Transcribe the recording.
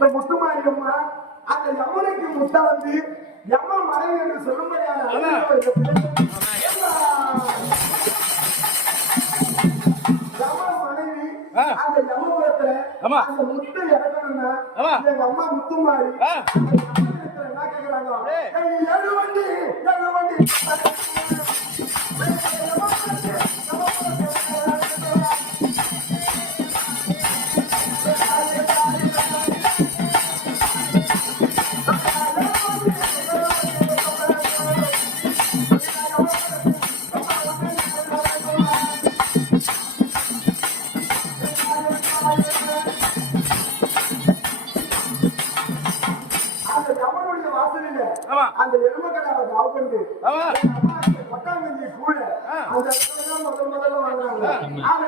இந்த முத்துமாரியம்மா அந்த யமுனைக்கு முட்டை வந்து யம மனைவி என்று சொல்லும்படியான யம மனைவி அந்த யமபுரத்துல அந்த முட்டை இறக்கணும்னா எங்க அம்மா முத்துமாரி என்ன கேக்குறாங்க? எழுவண்டி அந்த எருமக்கடாவை காவு கொண்டு ஆமா கொட்டாங்கஞ்சி கூட. அந்த முதல்ல ஆனா